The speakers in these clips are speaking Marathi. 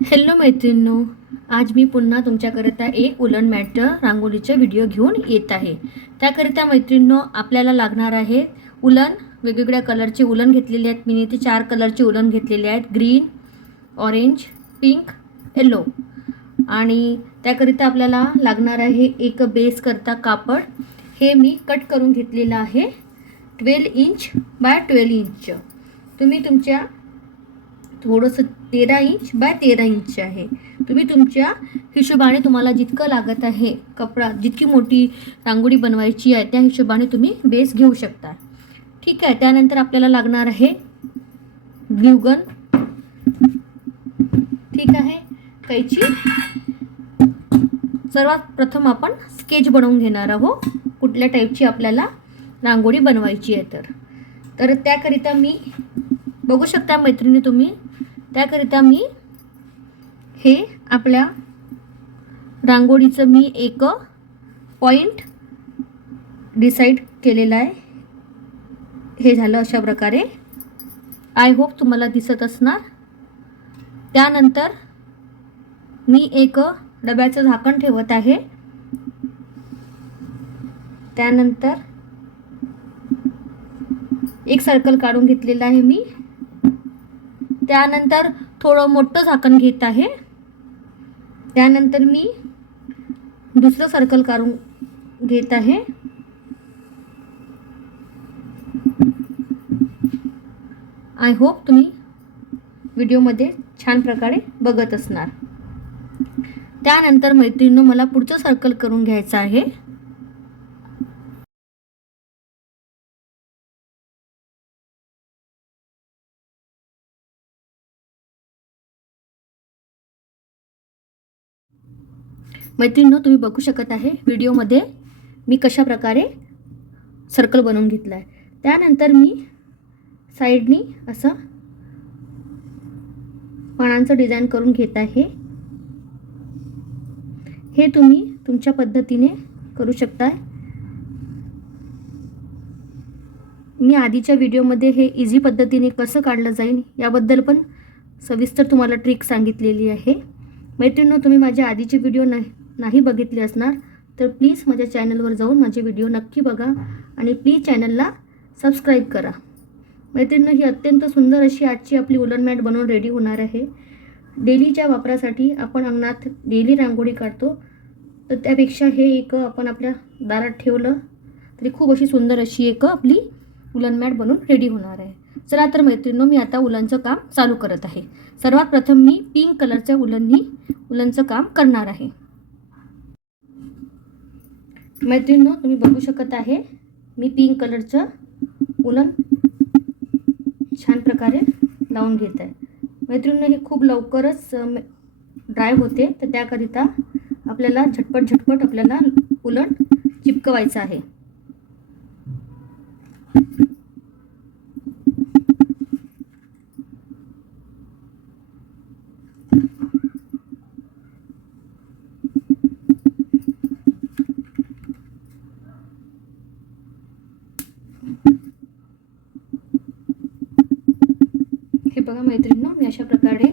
हॅलो मैत्रिणींनो, आज मी पुन्हा तुमच्याकरिता एक उलन मॅट रांगोळीचा व्हिडिओ घेऊन येत आहे। त्याकरिता मैत्रिणींनो आपल्याला लागणार आहे उलन। वेगवेगळ्या कलरचे उलन घेतलेले आहेत। मी इथे 4 कलरचे उलन घेतलेले आहेत, ग्रीन, ऑरेंज, पिंक, येलो। आणि त्याकरिता आपल्याला लागणार आहे एक बेस करता कापड। हे मी कट करून घेतलेलं आहे 12 इंच बाय 12 इंच। तुम्ही तुमच्या थोडंसं 13 इंच बाय 13 इंच आहे। तुम्ही तुमच्या हिशोबाने तुम्हाला जितकं लागत आहे कपडा, जितकी मोठी रांगोळी बनवायची आहे त्या हिशोबाने तुम्ही बेस घेऊ शकता। ठीक आहे। त्यानंतर आपल्याला लागणार आहे ग्लू गन। ठीक आहे। कैची। सर्वात प्रथम आपण स्केच बनवून घेणार आहोत कुठल्या टाईपची आपल्याला रांगोळी बनवायची आहे। तर त्याकरिता मी बघू शकता मैत्रिणी तुम्ही, त्याकरिता मी हे आपल्या रांगोळीचं मी एक पॉइंट डिसाइड केलेला आहे। हे झालं अशा प्रकारे। आय होप तुम्हाला दिसत असणार। त्यानंतर मी एक डब्याचं झाकण ठेवत आहे। त्यानंतर एक सर्कल काढून घेतलेला आहे मी। त्यानंतर थोडं मोठं झाकण घेत आहे। त्यानंतर मी दुसरं सर्कल काढून घेत आहे। आय होप तुम्ही व्हिडिओमध्ये छान प्रकारे बघत असणार। त्यानंतर मैत्रिणींनो मला पुढचं सर्कल करून घ्यायचं आहे। मैत्रिणींनो तुम्ही बघू शकत आहे व्हिडिओमध्ये मी कशा प्रकारे सर्कल बनवून घेतला आहे। त्यानंतर मी साइडनी असं पानांचं डिझाइन करून घेत आहे। हे तुम्ही तुमच्या पद्धतीने करू शकता। मी आधीच्या व्हिडिओमध्ये हे इझी पद्धतीने कसं काढलं जाईल याबद्दल पण सविस्तर तुम्हाला ट्रिक सांगितलेली आहे। मैत्रिणींनो तुम्ही माझे आधीचे व्हिडिओ नाही बघितले असणार तर प्लीज माझ्या चॅनलवर जाऊन माझे व्हिडिओ नक्की बघा आणि प्लीज चॅनलला सबस्क्राईब करा। मैत्रिणींनो ही अत्यंत सुंदर अशी आजची आपली उलन मॅट बनवून रेडी होणार आहे। डेलीच्या वापरासाठी आपण अंगणात डेली रांगोळी काढतो, तर त्यापेक्षा हे एक आपण आपल्या दारात ठेवलं तरी खूप अशी सुंदर अशी एक आपली उलन मॅट बनवून रेडी होणार आहे। चला तर मैत्रिणींनो मी आता उलनचं काम चालू करत आहे। सर्वात प्रथम मी पिंक कलरच्या उलनचं काम करणार आहे। मैत्रिणींनो तुम्ही बघू शकत आहे मी पिंक कलरचं उलन छान प्रकारे लावून घेत आहे। मैत्रिणींनो हे खूप लवकरच ड्राय होते, तर त्याकरिता आपल्याला झटपट आपल्याला उलन चिपकवायचं आहे। हे बघा मैत्रिणींनो मी अशा प्रकारे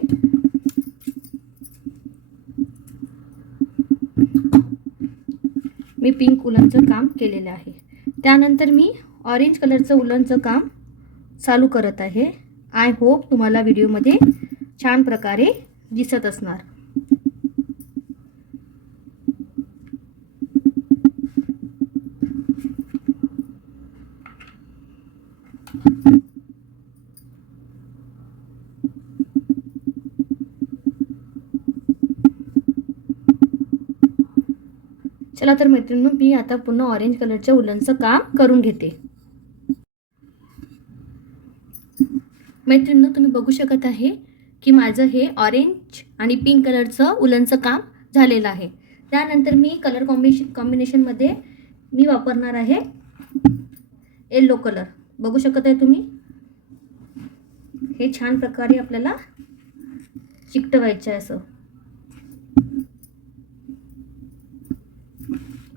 मी पिंक उलनचं काम केलेलं आहे। त्यानंतर मी ऑरेंज कलरचं उलनचं काम चालू करत आहे। आय होप तुम्हाला व्हिडिओमध्ये छान प्रकारे दिसत असणार। चला तर मैत्रिणींनो मी आता पुन्हा ऑरेंज कलरच्या उलनचं काम करून घेते। मैत्रिणींनो तुम्ही बघू शकत आहे की माझं हे ऑरेंज आणि पिंक कलरचं उलनचं काम झालेलं आहे। त्यानंतर मी कलर कॉम्बिनेशनमध्ये मी वापरणार आहे येलो कलर। बघू शकत आहे तुम्ही, हे छान प्रकारे आपल्याला चिकटवायचं आहे असं।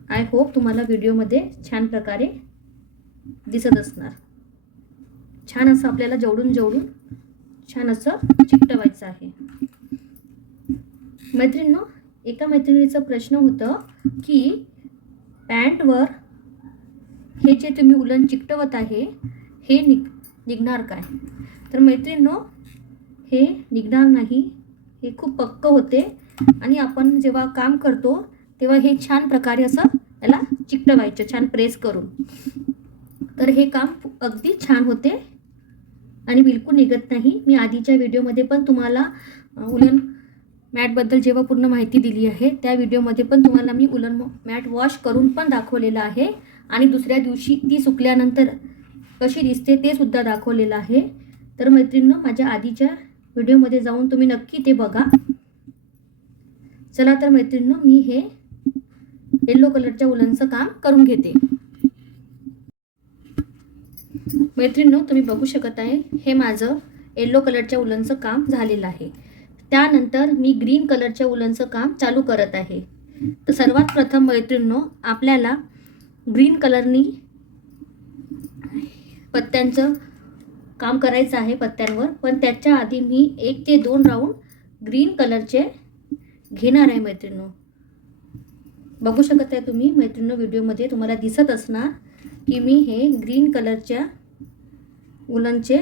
आय होप तुम्हाला व्हिडिओमध्ये छान प्रकारे दिसत असणार। छान असं आपल्याला जोडून छान असं चिकटवायचं आहे। मैत्रिणींनो, एका मैत्रिणीचा प्रश्न होतं की पॅन्टवर हे जे तुम्ही उलन चिकटवत आहे हे निघणार काय? तर मैत्रिणींनो, हे निघणार नाही. हे खूप पक्क होते आणि आपण जेव्हा काम करतो तेव्हा हे छान प्रकारे असं याला चिकटवायचं, छान प्रेस करून. तर हे काम अगदी छान होते आणि बिलकुल निघत नाही. मी आधीच्या व्हिडिओमध्ये पण तुम्हाला उलन मॅटबद्दल जेव्हा पूर्ण माहिती दिली आहे त्या व्हिडिओमध्ये पण तुम्हाला मी उलन मॅट वॉश करून पण दाखवलेलं आहे आणि दुसऱ्या दिवशी ती सुकल्यानंतर कशी दिसते ते सुद्धा दाखवलेलं आहे. तर मैत्रिणींनो, माझ्या आधीच्या व्हिडिओमध्ये जाऊन तुम्ही नक्की ते बघा. चला तर मैत्रिणींनो, मी हे येलो कलरच्या उलनचं काम करून घेते. मैत्रिणींनो, तुम्ही बघू शकत आहे हे माझं येलो कलरच्या उलनचं काम झालेलं आहे. त्यानंतर मी ग्रीन कलरच्या उलनचं काम चालू करत आहे. तर सर्वात प्रथम मैत्रिणींनो, आपल्याला ग्रीन कलरनी पत्त्यांचं काम करायचं आहे पत्त्यांवर. पण त्याच्या आधी मी 1 ते 2 राऊंड ग्रीन कलरचे घेणार आहे मैत्रिणींनो. बघू शकत आहे तुम्ही मैत्रिणींनो, व्हिडिओमध्ये तुम्हाला दिसत असणार की मी हे ग्रीन कलरच्या उलनचे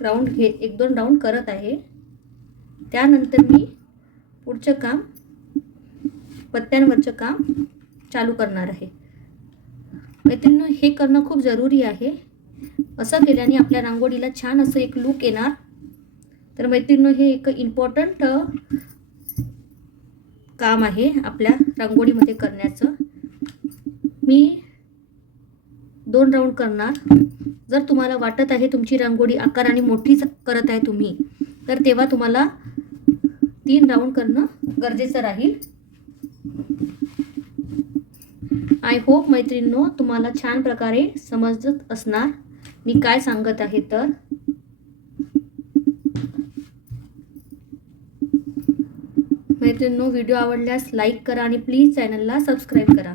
राऊंड 1-2 राऊंड करत आहे. त्यानंतर मी पुढचं काम पत्त्यांवरचं काम चालू करणार आहे. मैत्रिणींनो, हे करणं खूप जरुरी आहे. असं केल्याने आपल्या रांगोळीला छान असं एक लुक येणार. तर मैत्रिणींनो, हे एक इम्पॉर्टंट काम आहे आपल्या रांगोळीमध्ये करण्याचं. मी 2 राऊंड करणार. जर तुम्हाला वाटत आहे तुमची रांगोळी आकाराने मोठी करत आहे तुम्ही, तर तेव्हा तुम्हाला 3 राऊंड करणं गरजेचं राहील. आय होप मैत्रिणींनो, तुम्हाला छान प्रकारे समजत असणार मी काय सांगत आहे. तर मैत्रिणींनो, व्हिडिओ आवडल्यास लाईक करा आणि प्लीज चॅनलला सबस्क्राईब करा.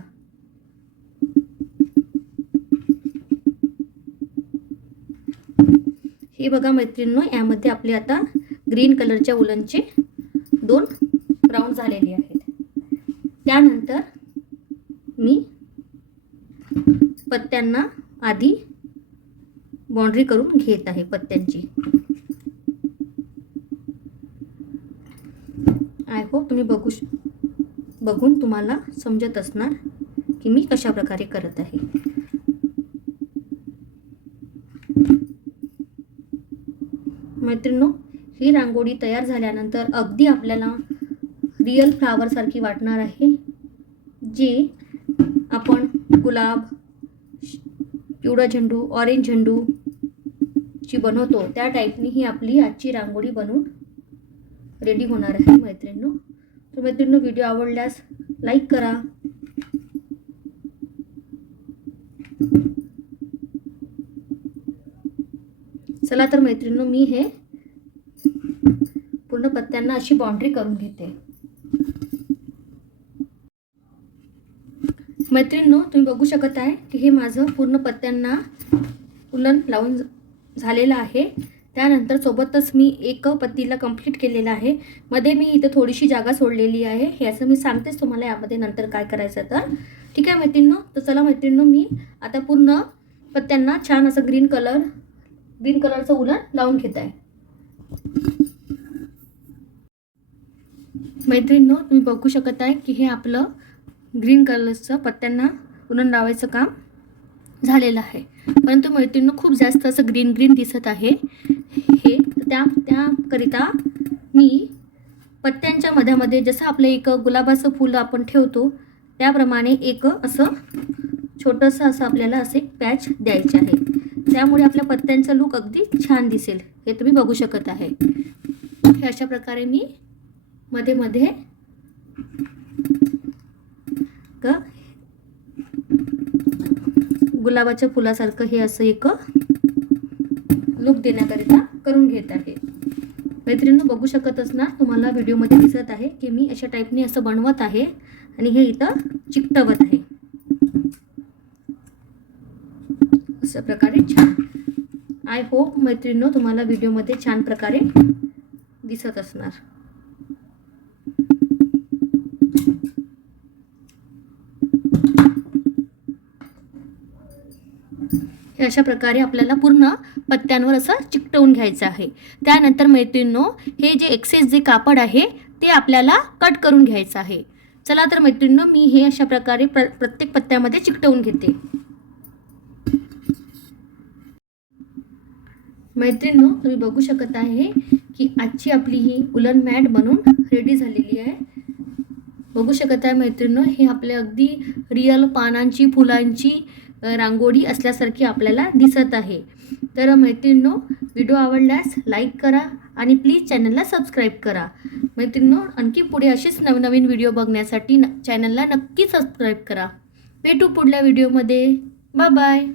हे बघा मैत्रिणींनो, यामध्ये आपले आता ग्रीन कलरच्या उलनचे 2 राऊंड झालेले आहेत. त्यानंतर मी पत्त्यांना आधी बाउंड्री करून घेत आहे पत्त्यांची. आय होप तुम्ही बघून तुम्हाला समजत असणार की मी कशा प्रकारे करत आहे. मैत्रिणींनो, ही रांगोळी तयार झाल्यानंतर अगदी आपल्याला रिअल फ्लावर सारखी वाटणार आहे. जे आपण गुलाब, पिवळा झेंडू, ऑरेंज झेंडू ची बनवतो त्या टाईपनी ही आपली आजची रांगोळी बनवून रेडी होणार आहे मैत्रिणींनो. तर मैत्रिणींनो, व्हिडिओ आवडल्यास लाईक करा. चला तर मैत्रिणींनो, मी हे पूर्ण पत्त्यांना अशी बाउंड्री करून घेते. मैत्रिणींनो, तुम्ही बघू शकत आहे की हे माझं पूर्ण पत्त्यांना उलन लावून झालेलं आहे. त्यानंतर सोबतच मी एक पत्तीला कंप्लीट केलेलं आहे. मध्ये मी इथं थोडीशी जागा सोडलेली आहे. हे असं मी सांगतेच तुम्हाला यामध्ये नंतर काय करायचं. तर ठीक आहे मैत्रिणींनो, तर चला मैत्रिणींनो, मी आता पूर्ण पत्त्यांना छान असं ग्रीन कलरचं उलन लावून घेत आहे. मैत्रिणींनो, तुम्ही बघू शकत आहे की हे आपलं ग्रीन कलरचं पत्त्यांना उलन लावायचं काम झालेलं आहे. परंतु मैत्रिणींनो, खूप जास्त असं ग्रीन दिसत आहे. हे त्याकरिता मी पत्त्यांच्या मध्यामध्ये जसं आपलं एक गुलाबाचं फूल आपण ठेवतो त्याप्रमाणे एक असं छोटंसं असं आपल्याला असे पॅच द्यायचे आहे. त्यामुळे आपल्या पत्त्यांचा लुक अगदी छान दिसेल. हे तुम्ही बघू शकत आहे. हे अशा प्रकारे मी मध्ये गुलाबाच्या फुलासारखं हे असं एक लुक देण्याकरिता करून घेत आहे. मैत्रिणींनो, बघू शकत असणार तुम्हाला व्हिडिओमध्ये दिसत आहे की मी अशा टाईपने असं बनवत आहे आणि हे इथं चिकटवत आहे अशा प्रकारे. छान. आय होप मैत्रिणींनो, तुम्हाला व्हिडिओमध्ये छान प्रकारे दिसत असणार. हे अशा प्रकारे आपल्याला पूर्ण पत्त्यांवर असं चिकटवून घ्यायचं आहे. त्यानंतर मैत्रिणींनो, हे जे एक्सेस जे कापड आहे ते आपल्याला कट करून घ्यायचं आहे. चला तर मैत्रिणींनो, मी हे अशा प्रकारे प्रत्येक पत्त्यामध्ये चिकटवून घेते. मैत्रिणींनो, तुम्ही बघू शकत आहे की आजची आपली ही उलन मॅट बनून रेडी झालेली आहे. बघू शकत आहे मैत्रिणींनो, हे आपले अगदी रिअल पानांची फुलांची रांगोळी असल्यासारखी आपल्याला दिसत आहे. तर मैत्रिणींनो, व्हिडिओ आवडल्यास लाईक करा आणि प्लीज चॅनलला सबस्क्राईब करा. मैत्रिणींनो, आणखी पुढे असेच नवनवीन व्हिडिओ बघण्यासाठी चॅनलला नक्की सबस्क्राईब करा. भेटू पुढल्या व्हिडिओमध्ये. Bye bye.